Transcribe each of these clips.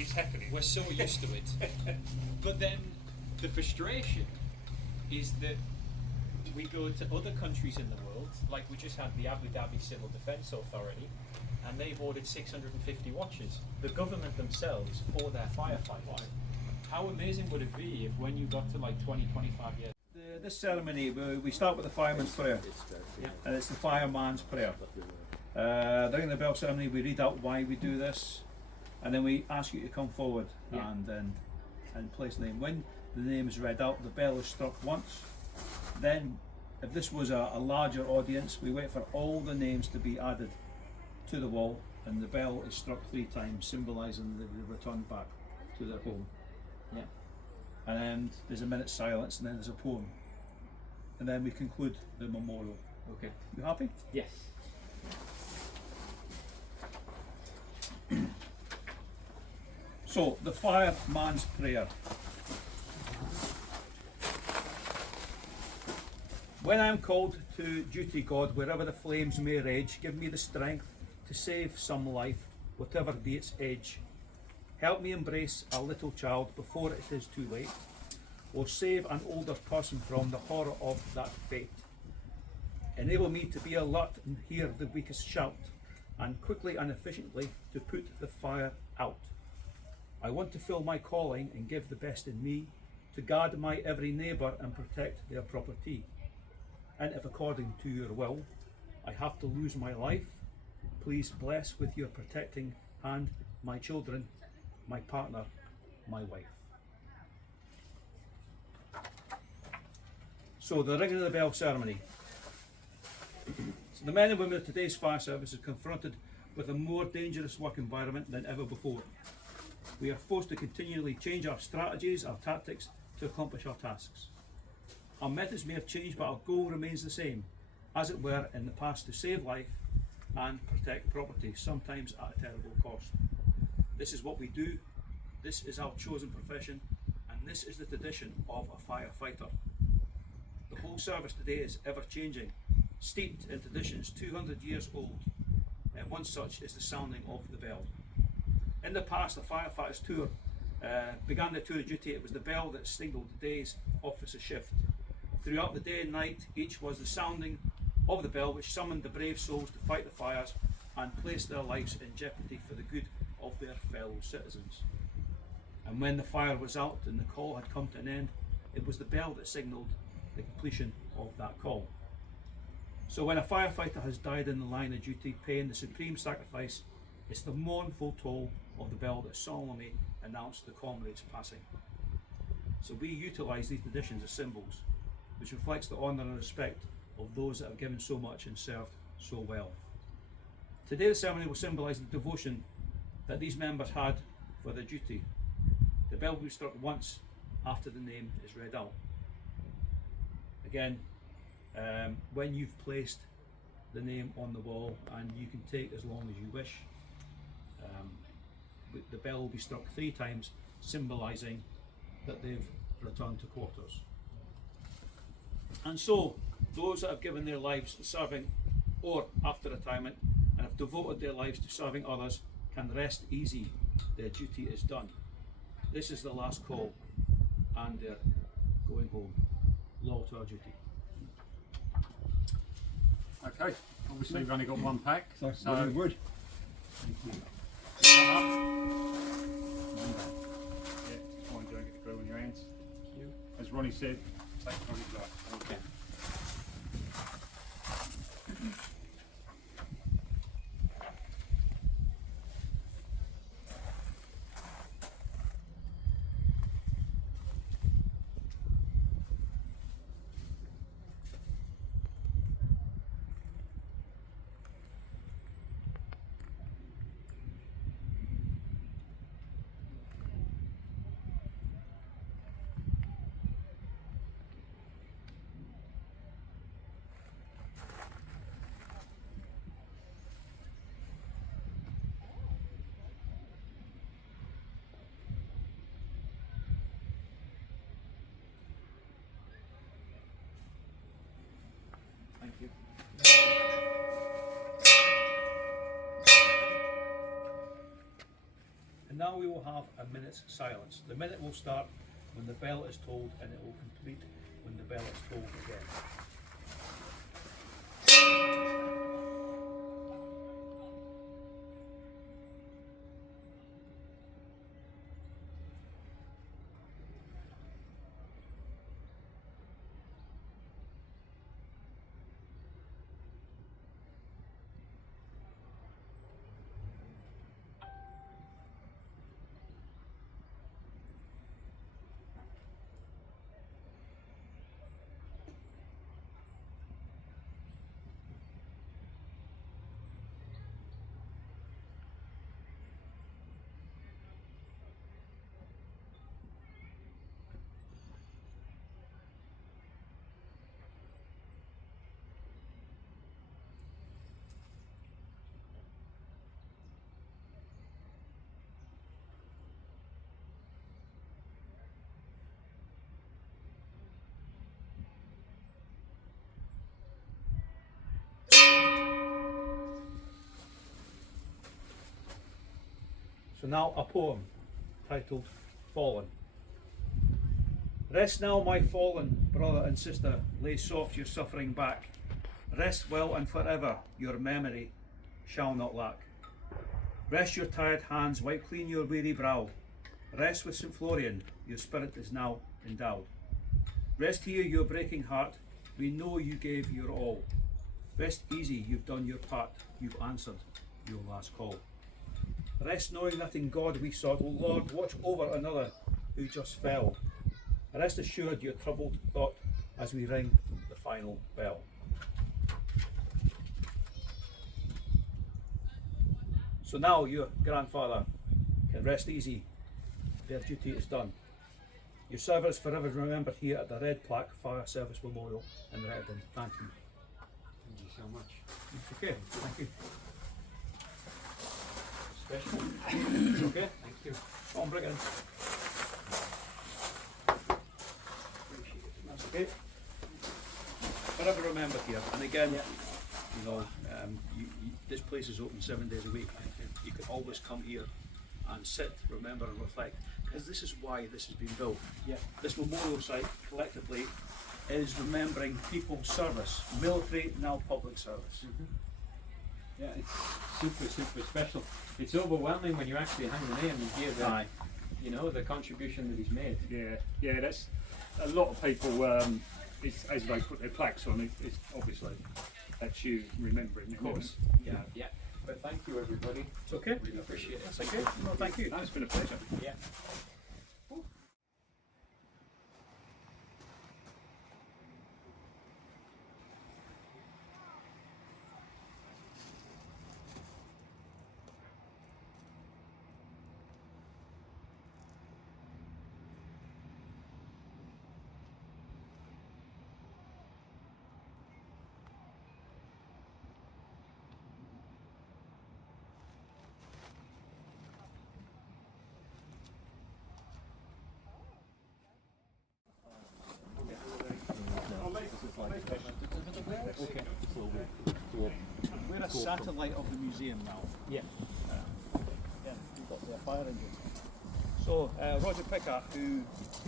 it's happening. We're so used to it. But then the frustration is that we go to other countries in the world, like we just had the Abu Dhabi Civil Defence Authority, and they've ordered 650 watches. The government themselves for their firefighters. How amazing would it be if when you got to like 20, 25 years... This ceremony, we start with the fireman's prayer, and it's the fireman's prayer. During the bell ceremony, we read out why we do this, and then we ask you to come forward and place the name. When the name is read out, the bell is struck once. Then, if this was a larger audience, we wait for all the names to be added to the wall, and the bell is struck 3 times, symbolising the return back to their home. Yeah. And then there's a minute's silence, and then there's a poem, and then we conclude the memorial. Okay. You happy? Yes. So, the fireman's prayer. When I am called to duty, God, wherever the flames may rage, give me the strength to save some life, whatever be its age. Help me embrace a little child before it is too late, or save an older person from the horror of that fate. Enable me to be alert and hear the weakest shout, and quickly and efficiently to put the fire out. I want to fill my calling and give the best in me, to guard my every neighbour and protect their property. And if according to your will, I have to lose my life, please bless with your protecting hand my children, my partner, my wife. So the ringing of the bell ceremony. So the men and women of today's fire service are confronted with a more dangerous work environment than ever before. We are forced to continually change our strategies, our tactics to accomplish our tasks. Our methods may have changed, but our goal remains the same, as it were in the past, to save life and protect property, sometimes at a terrible cost. This is what we do, this is our chosen profession, and this is the tradition of a firefighter. The whole service today is ever changing, steeped in traditions 200 years old, and one such is the sounding of the bell. In the past, the firefighters began their tour of duty. It was the bell that signalled the day's officer shift. Throughout the day and night, each was the sounding of the bell which summoned the brave souls to fight the fires and place their lives in jeopardy for the good of their fellow citizens. And when the fire was out and the call had come to an end, it was the bell that signalled the completion of that call. So when a firefighter has died in the line of duty, paying the supreme sacrifice, it's the mournful toll of the bell that solemnly announced the comrade's passing. So we utilise these traditions as symbols, which reflects the honour and respect of those that have given so much and served so well. Today the ceremony will symbolise the devotion that these members had for their duty. The bell will be struck once after the name is read out. Again, when you've placed the name on the wall, and you can take as long as you wish, the bell will be struck 3 times, symbolising that they've returned to quarters. And so, those that have given their lives serving or after retirement and have devoted their lives to serving others can rest easy. Their duty is done. This is the last call, and they're going home. Loyal to our duty. Okay, obviously we've only got one pack. So wood. Thank you. Yeah, just want to get the grill in your hands. Thank you. As Ronnie said, take it from his life. Okay. now we will have a minute's silence. The minute will start when the bell is tolled, and it will complete when the bell is tolled again. So now a poem titled Fallen. Rest now, my fallen brother and sister, lay soft your suffering back. Rest well and forever, your memory shall not lack. Rest your tired hands, wipe clean your weary brow. Rest with St. Florian, your spirit is now endowed. Rest here, your breaking heart, we know you gave your all. Rest easy, you've done your part, you've answered your last call. Rest knowing that in God we sought, O Lord, watch over another who just fell. Rest assured your troubled thought as we ring the final bell. So now your grandfather can rest easy, their duty is done. Your service forever remembered here at the Red Plaque Fire Service Memorial in Redden. Thank you. Thank you so much. It's okay, thank you. Special. It's okay, Thank you. come on, bring it in. That's okay. Forever remembered here, and again, you know, this place is open 7 days a week. You can always come here and sit, remember and reflect, because this is why this has been built. Yeah. This memorial site collectively is remembering people's service, military, now public service. Yeah, it's super, super special. It's overwhelming when you actually hang the name and hear the, you know, the contribution that he's made. Yeah, that's a lot of people. As they put their plaques on, it's obviously that's you remembering. Of course. Yeah. Yeah. But thank you, everybody. It's okay. Really appreciate it. That's okay. No, thank you. No, it's been a pleasure. Yeah. We're a satellite of the museum now. Yeah. Yeah, we've got the fire engine. So Roger Pickard, who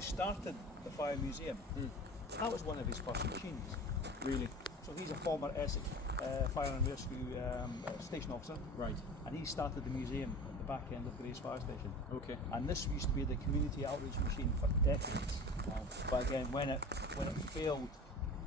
started the fire museum, that was one of his first machines. Really? So he's a former Essex fire and rescue station officer, Right. and he started the museum at the back end of Grace Fire Station. Okay. And this used to be the community outreach machine for decades. But again, when it failed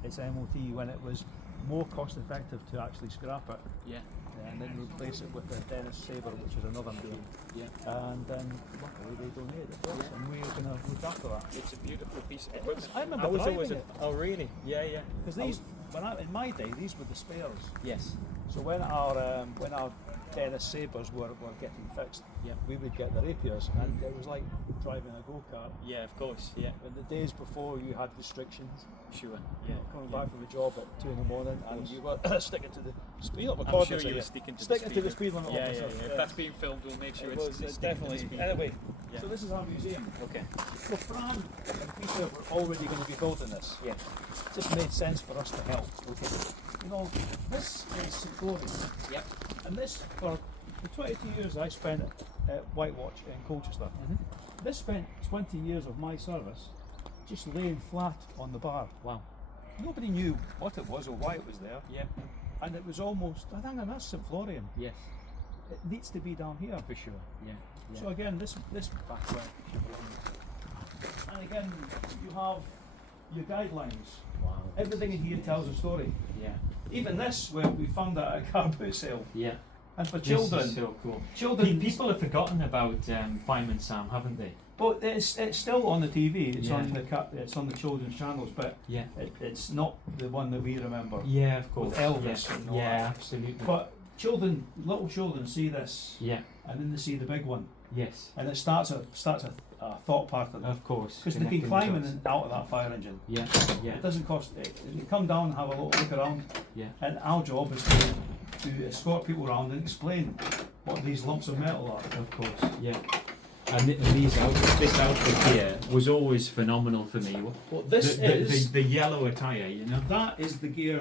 its MOT, when it was more cost effective to actually scrap it Yeah. and then replace it with the Dennis Sabre, which is another machine. Yeah. And then luckily they donated it to us, and we're going to look after that. It's a beautiful piece of equipment. I remember was driving always it. Oh, really? Yeah, yeah. Because these, in my day, these were the spares. Yes. So when our Dennis Sabres were getting fixed, Yeah. we would get the rapiers, and it was like driving a go-kart. Yeah, of course. Yeah. In the days before you had restrictions, Sure. Yeah. coming back from a job at 2 in the morning, and you were sticking to the speed limit. I'm sure you were sticking to the speed limit. Yeah, officer. yeah. If that's being filmed, we'll make sure It it's was sticking definitely. to the speed. Anyway, Yeah. so this is our museum. Okay. So Fran and Peter were already going to be building this. Yeah. It just made sense for us to help. Okay. You know, this is St. Florian, Yep. and this for the 22 years I spent White Watch in Colchester. This spent 20 years of my service just laying flat on the bar. Wow. Nobody knew what it was or why it was there, Yeah. and it was almost, I think that's St Florian. Yes. It needs to be down here. For sure. Yeah. So again, this Back where. and again, you have your guidelines. Wow. Everything in here tells a story. Yeah. Even this, where we found that at a car boot sale. Yeah. And for This children, is so cool. children, People have forgotten about Fireman Sam, haven't they? but it's still on the TV. It's Yeah. on it's on the children's channels, but Yeah. it's not the one that we remember. Yeah, of course. With Elvis Yeah, and all yeah, that. absolutely. But children, little children, see this, Yeah. and then they see the big one, Yes. and it starts a thought pattern. Of course. Because they've been connecting the climbing dots. out of that fire engine. Yeah. Yeah. It doesn't cost. You come down and have a little look around, Yeah. and our job is to escort people around and explain what these lumps of metal are. Of course. Yeah. And this outfit here was always phenomenal for me. Well, this is the yellow attire, you know. that is the gear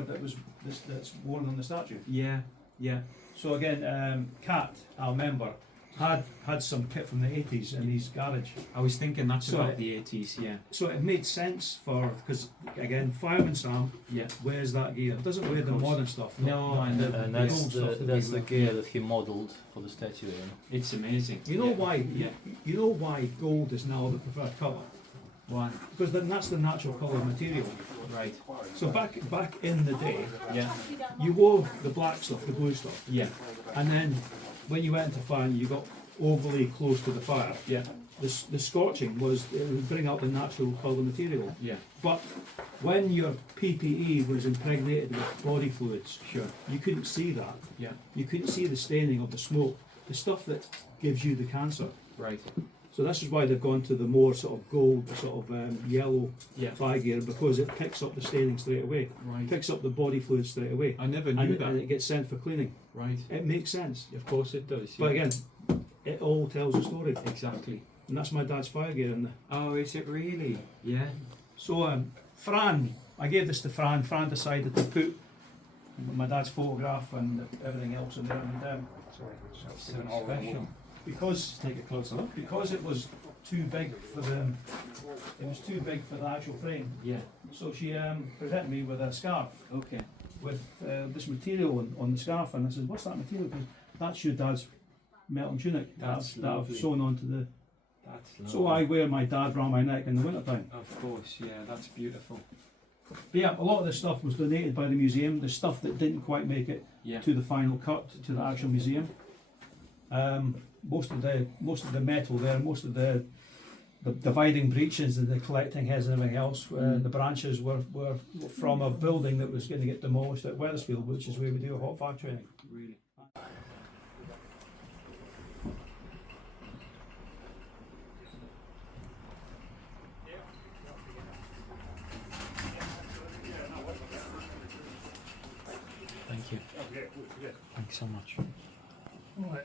that's worn on the statue. Yeah. Yeah. So again, Kat, our member, had some kit from the 80s in his garage. I was thinking that's So- about the 80s. Yeah. So it made sense because again, Fireman Sam Yeah. wears that gear. Doesn't wear the course. modern stuff. No, not and the And old that's stuff that that's we the wear. gear that he modelled for the statue. It's amazing. You know Yeah. why? Yeah. You know why gold is now the preferred colour? Why? Because then that's the natural colour of material. Right. So back in the day, Yeah. you wore the black stuff, the blue stuff, Yeah. and then when you went into fire and you got overly close to the fire, Yeah. the scorching was it would bring out the natural colour material. Yeah. But when your PPE was impregnated with body fluids, Sure. you couldn't see that. Yeah. You couldn't see the staining of the smoke, the stuff that gives you the cancer. Right. So this is why they've gone to the more sort of gold, sort of yellow Yeah. fire gear, because it picks up the staining straight away, Right. picks up the body fluid straight away, I never and, knew and that. it gets sent for cleaning. Right. It makes sense. Of course it does. But yeah. again, it all tells a story, Exactly. and that's my dad's fire gear in there. Oh, is it really? Yeah. So Fran, I gave this to Fran. Fran decided to put my dad's photograph and everything else in there, and So special. because Take a closer look. because it was too big for the actual frame. Yeah. So she presented me with a scarf Okay. with this material on the scarf, and I said, "What's that material?" Because that's your dad's metal tunic That's that I've lovely. sewn onto the. That's lovely. So I wear my dad round my neck in the winter time. Of course. Yeah. That's beautiful. But yeah, a lot of this stuff was donated by the museum. The stuff that didn't quite make it Yeah. to the final cut to the actual museum. Most of the metal there, most of the dividing breaches and the collecting heads and everything else, the branches were from a building that was going to get demolished at Wethersfield, which is where we do hot fire training. Really. Thank you. Oh, yeah, yeah. Thanks so much. Right.